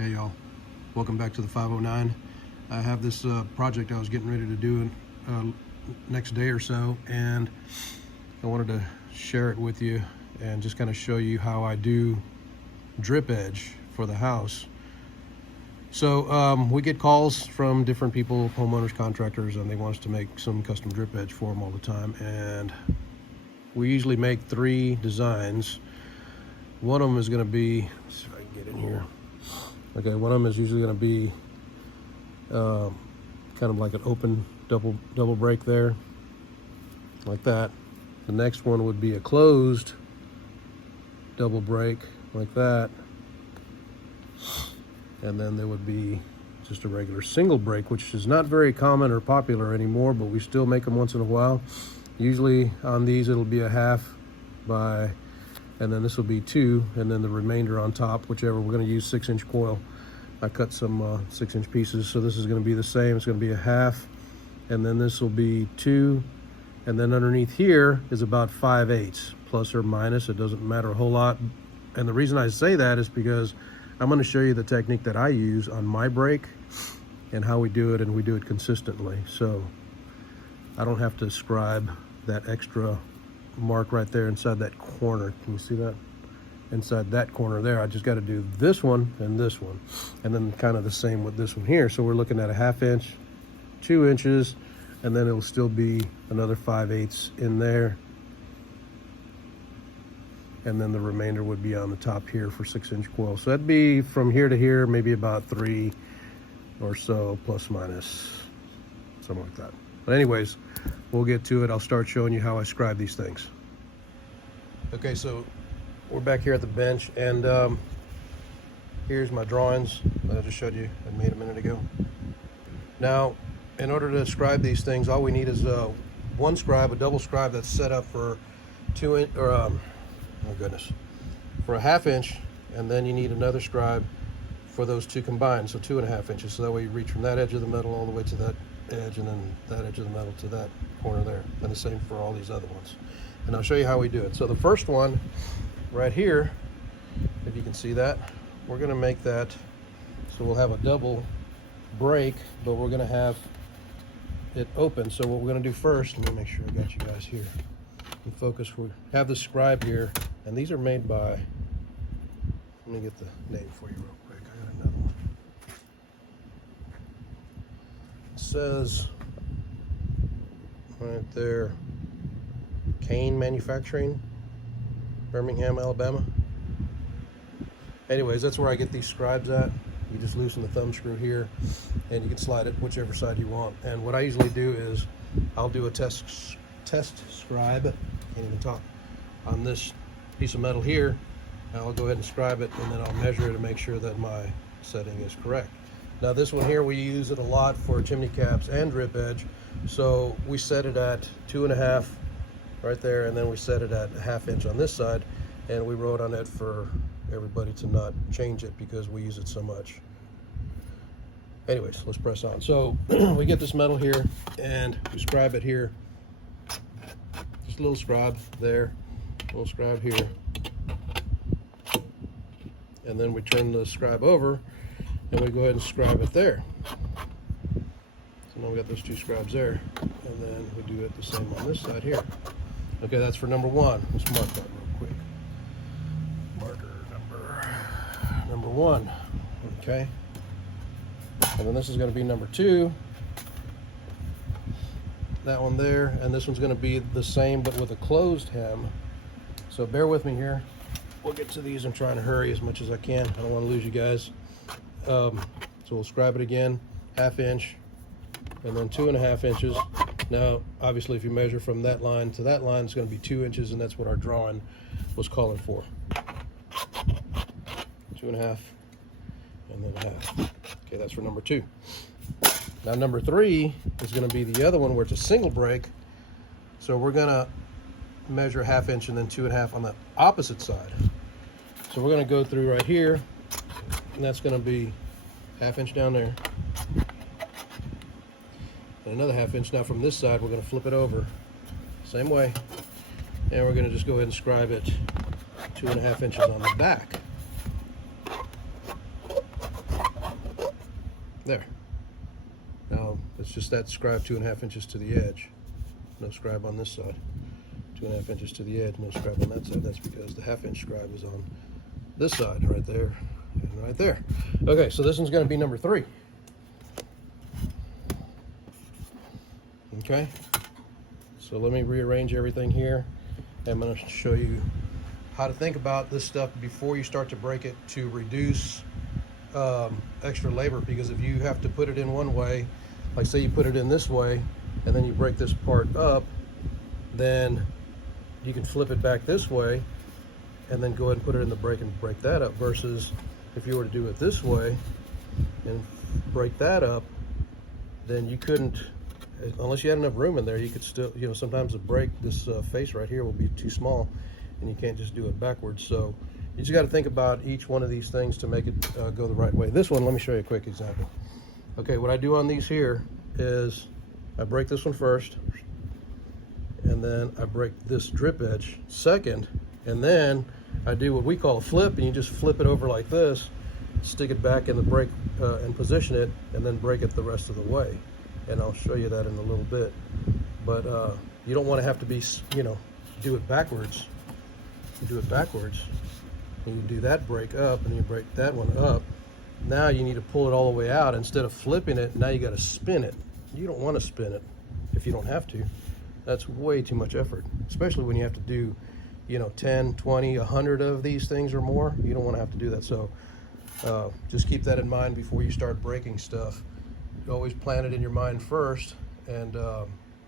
Hey y'all, welcome back to the 509. I have this project I was getting ready to do next day or so, and I wanted to share it with you and just kind of show you how I do drip edge for the house. So we get calls from different people, homeowners, contractors, and they want us to make some custom drip edge for them all the time, and we usually make 3 designs. One of them is going to be, let's see if I can get in here. Okay, one of them is usually going to be kind of like an open double break there, like that. The next one would be a closed double break, like that. And then there would be just a regular single break, which is not very common or popular anymore, but we still make them once in a while. Usually on these it'll be a half by, and then this will be 2, and then the remainder on top, whichever. We're going to use 6-inch coil. I cut some 6-inch pieces, so this is going to be the same. It's going to be a half, and then this will be 2, and then underneath here is about 5/8, plus or minus. It doesn't matter a whole lot. And the reason I say that is because I'm going to show you the technique that I use on my break and how we do it, and we do it consistently. So I don't have to scribe that extra mark right there inside that corner. Can you see that? Inside that corner there, I just got to do this one and this one, and then kind of the same with this one here. So we're looking at a 1/2 inch, 2 inches, and then it'll still be another 5/8 in there, and then the remainder would be on the top here for 6-inch coil. So that'd be from here to here, maybe about 3 or so, plus minus, something like that. But anyways, we'll get to it. I'll start showing you how I scribe these things. Okay, so we're back here at the bench, and here's my drawings that I just showed you and made a minute ago. Now, in order to scribe these things, all we need is one scribe, a double scribe that's set up for 2 inch, or oh goodness, for a 1/2 inch, and then you need another scribe for those 2 combined, so 2.5 inches. So that way you reach from that edge of the metal all the way to that edge, and then that edge of the metal to that corner there, and the same for all these other ones. And I'll show you how we do it. So the first one right here, if you can see that, we're going to make that so we'll have a double break, but we're going to have it open. So what we're going to do first, let me make sure I got you guys here in focus. We have the scribe here, and these are made by, let me get the name for you real quick. I got another one. It says right there, Kane Manufacturing, Birmingham, Alabama. Anyways, that's where I get these scribes at. You just loosen the thumb screw here, and you can slide it whichever side you want. And what I usually do is I'll do a test scribe, can't even talk, on this piece of metal here. I'll go ahead and scribe it, and then I'll measure it to make sure that my setting is correct. Now this one here, we use it a lot for chimney caps and drip edge. So we set it at 2.5 right there, and then we set it at a 1/2 inch on this side, and we wrote on it for everybody to not change it because we use it so much. Anyways, let's press on. So we get this metal here, and we scribe it here. Just a little scribe there, a little scribe here, and then we turn the scribe over, and we go ahead and scribe it there. So now we got those 2 scribes there, and then we do it the same on this side here. Okay, that's for number 1. Let's mark that real quick. Marker number 1. Okay. And then this is going to be number 2. That one there, and this one's going to be the same but with a closed hem. So bear with me here. We'll get to these. I'm trying to hurry as much as I can. I don't want to lose you guys. So we'll scribe it again, 1/2 inch, and then 2.5 inches. Now, obviously, if you measure from that line to that line, it's going to be 2 inches, and that's what our drawing was calling for. 2.5, and then 1/2. Okay, that's for number 2. Now, number 3 is going to be the other one where it's a single break. So we're going to measure 1/2 inch and then 2.5 on the opposite side. So we're going to go through right here, and that's going to be 1/2 inch down there, and another 1/2 inch. Now from this side, we're going to flip it over, same way, and we're going to just go ahead and scribe it 2.5 inches on the back. There. Now it's just that scribe 2.5 inches to the edge. No scribe on this side. 2.5 inches to the edge, no scribe on that side. That's because the 1/2 inch scribe is on this side, right there, and right there. Okay, so this one's gonna be number 3. Okay, so let me rearrange everything here. I'm gonna show you how to think about this stuff before you start to break it to reduce extra labor, because if you have to put it in one way, like say you put it in this way and then you break this part up, then you can flip it back this way and then go ahead and put it in the brake and break that up, versus if you were to do it this way and break that up, then you couldn't, unless you had enough room in there, you could still, you know, sometimes the brake, this face right here will be too small and you can't just do it backwards. So you just got to think about each one of these things to make it go the right way. This one, let me show you a quick example. Okay, what I do on these here is I break this one first, and then I break this drip edge second, and then I do what we call a flip, and you just flip it over like this, stick it back in the brake and position it, and then break it the rest of the way. And I'll show you that in a little bit. But you don't want to have to be, you know, do it backwards. You do it backwards, and you do that brake up, and you break that one up. Now you need to pull it all the way out. Instead of flipping it, now you got to spin it. You don't want to spin it if you don't have to. That's way too much effort, especially when you have to do, you know, 10, 20, 100 of these things or more. You don't want to have to do that. So just keep that in mind before you start breaking stuff. You always plan it in your mind first, and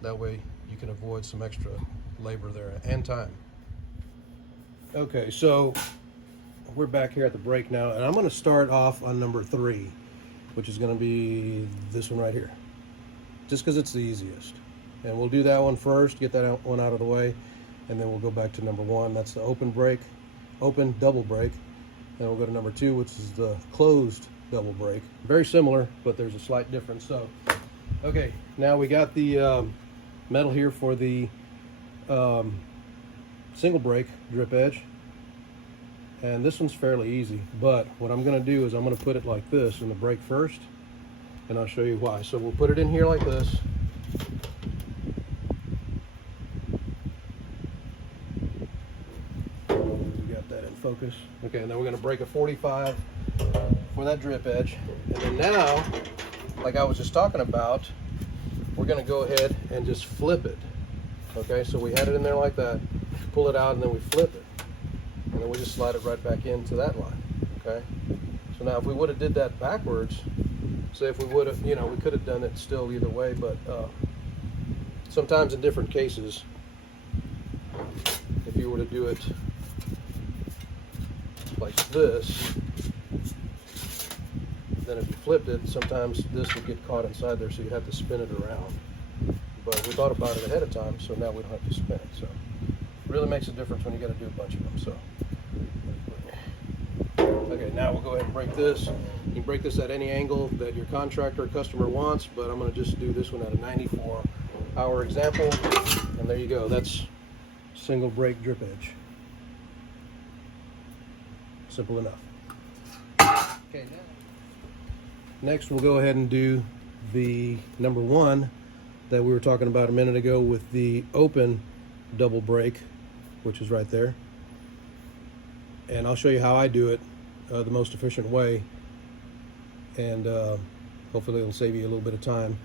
that way you can avoid some extra labor there and time. Okay, so we're back here at the brake now, and I'm going to start off on number 3, which is going to be this one right here, just because it's the easiest. And we'll do that one first, get that one out of the way, and then we'll go back to number 1. That's the open brake, open double brake. And we'll go to number 2, which is the closed double brake. Very similar, but there's a slight difference. So, okay, now we got the metal here for the single brake drip edge. And this one's fairly easy, but what I'm going to do is I'm going to put it like this in the brake first, and I'll show you why. So we'll put it in here like this. We got that in focus. Okay, and then we're going to break a 45 for that drip edge. And then now, like I was just talking about, we're going to go ahead and just flip it. Okay, so we had it in there like that, pull it out, and then we flip it. And then we just slide it right back into that line, okay? So now if we would have did that backwards, say if we would have, you know, we could have done it still either way, but sometimes in different cases, if you were to do it like this, then if you flipped it, sometimes this would get caught inside there, so you'd have to spin it around. But we thought about it ahead of time, so now we don't have to spin it. So it really makes a difference when you got to do a bunch of them. So okay, now we'll go ahead and break this. You can break this at any angle that your contractor or customer wants, but I'm going to just do this one at a 94-hour example. And there you go. That's single brake drip edge. Simple enough. Okay, next we'll go ahead and do the number 1 that we were talking about a minute ago with the open double brake, which is right there. And I'll show you how I do it the most efficient way, and hopefully it'll save you a little bit of time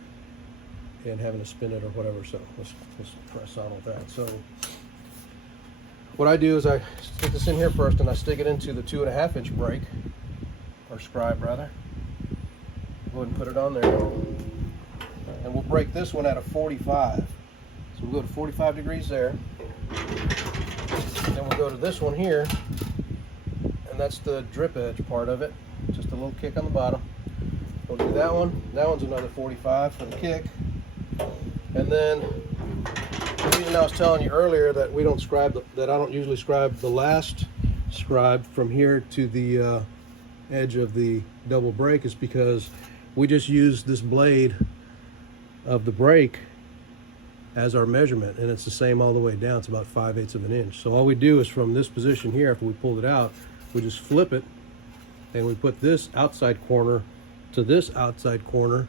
and having to spin it or whatever. So let's press on with that. So what I do is I stick this in here first, and I stick it into the 2.5 inch brake, or scribe rather. Go ahead and put it on there, and we'll break this one at a 45. So we'll go to 45 degrees there. Then we'll go to this one here, and that's the drip edge part of it. Just a little kick on the bottom. We'll do that one. That one's another 45 for the kick. And then the reason I was telling you earlier that we don't scribe, that I don't usually scribe the last scribe from here to the edge of the double brake, is because we just use this blade of the brake as our measurement, and it's the same all the way down. It's about 5/8 of an inch. So all we do is from this position here, after we pulled it out, we just flip it, and we put this outside corner to this outside corner,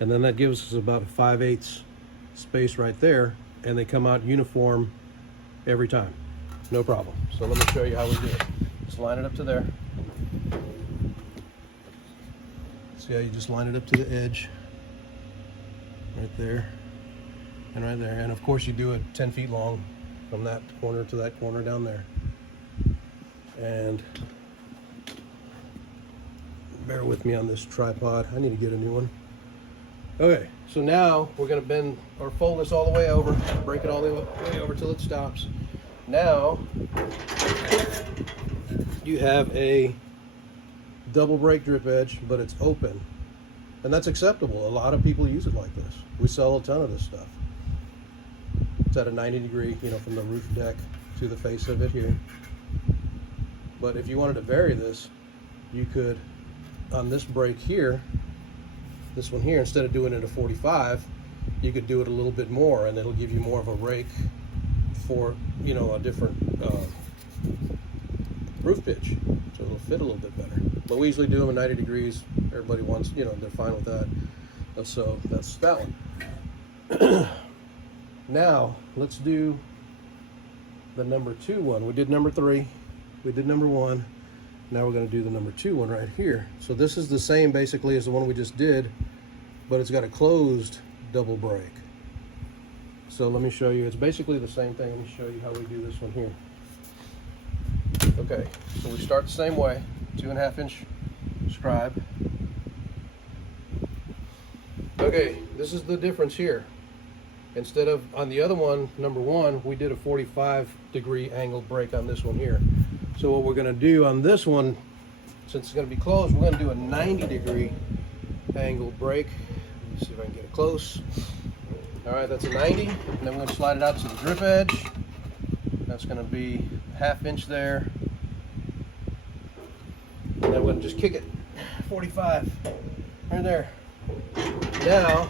and then that gives us about a 5/8 space right there, and they come out uniform every time, no problem. So let me show you how we do it. Just line it up to there. See how you just line it up to the edge, right there, and right there. And of course you do it 10 feet long from that corner to that corner down there. And bear with me on this tripod. I need to get a new one. Okay, so now we're gonna bend or fold this all the way over, break it all the way over till it stops. Now you have a double break drip edge, but it's open, and that's acceptable. A lot of people use it like this. We sell a ton of this stuff. It's at a 90 degree, you know, from the roof deck to the face of it here. But if you wanted to vary this, you could, on this break here, this one here, instead of doing it at 45, you could do it a little bit more, and it'll give you more of a rake for, you know, a different roof pitch, so it'll fit a little bit better. But we usually do them at 90 degrees. Everybody wants, you know, they're fine with that. So that's that one. Now let's do the number 2 one. We did number 3, we did number 1. Now we're going to do the number 2 one right here. So this is the same basically as the one we just did, but it's got a closed double break. So let me show you. It's basically the same thing. Let me show you how we do this one here. Okay, so we start the same way, 2.5 inch scribe. Okay, this is the difference here. Instead of on the other one, number 1, we did a 45 degree angle break on this one here. So what we're going to do on this one, since it's going to be closed, we're going to do a 90 degree angle break. Let me see if I can get it close. All right, that's a 90, and then we're going to slide it out to the drip edge. That's going to be 1/2 inch there. And then we're going to just kick it 45 right there. Now,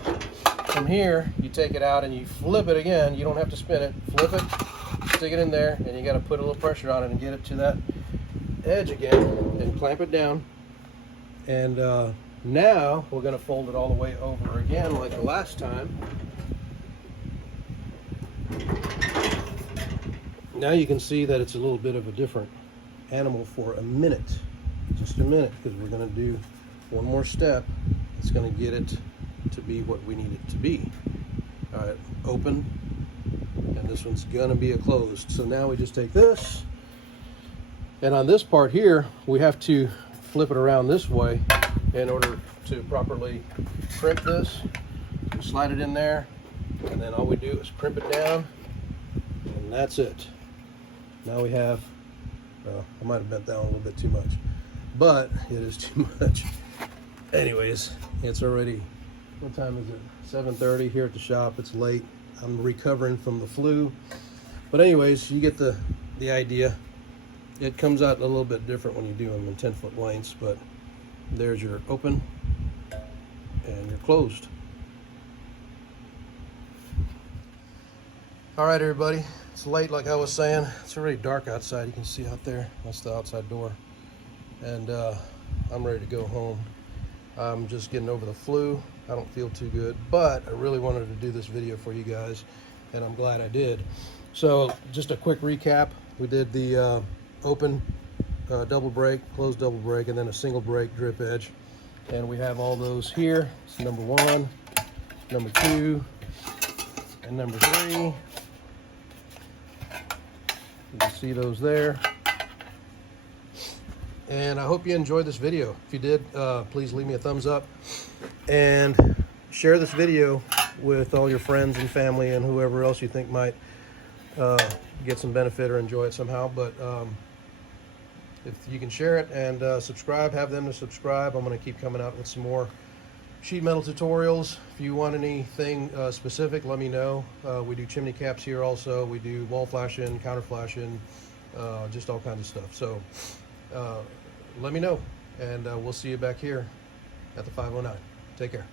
from here, you take it out and you flip it again. You don't have to spin it. Flip it, stick it in there, and you got to put a little pressure on it and get it to that edge again and clamp it down. And now we're going to fold it all the way over again like the last time. Now you can see that it's a little bit of a different animal for a minute, just a minute, because we're going to do one more step. It's going to get it to be what we need it to be. All right, open, and this one's going to be a closed. So now we just take this, and on this part here, we have to flip it around this way in order to properly crimp this. We slide it in there, and then all we do is crimp it down, and that's it. Now we have, well, I might have bent down a little bit too much, but it is too much. Anyways, it's already, what time is it? 7:30 here at the shop. It's late. I'm recovering from the flu. But anyways, you get the idea. It comes out a little bit different when you do them in 10-foot lengths, but there's your open and your closed. All right, everybody. It's late, like I was saying. It's already dark outside. You can see out there. That's the outside door. And I'm ready to go home. I'm just getting over the flu. I don't feel too good, but I really wanted to do this video for you guys, and I'm glad I did. So just a quick recap. We did the open double break, closed double break, and then a single break drip edge. And we have all those here. It's number 1, number 2, and number 3. You can see those there. And I hope you enjoyed this video. If you did, please leave me a thumbs up and share this video with all your friends and family and whoever else you think might get some benefit or enjoy it somehow. But if you can share it and subscribe, have them to subscribe. I'm going to keep coming out with some more sheet metal tutorials. If you want anything specific, let me know. We do chimney caps here also. We do wall flashing, counter flashing, just all kinds of stuff. So let me know, and we'll see you back here at the 509. Take care.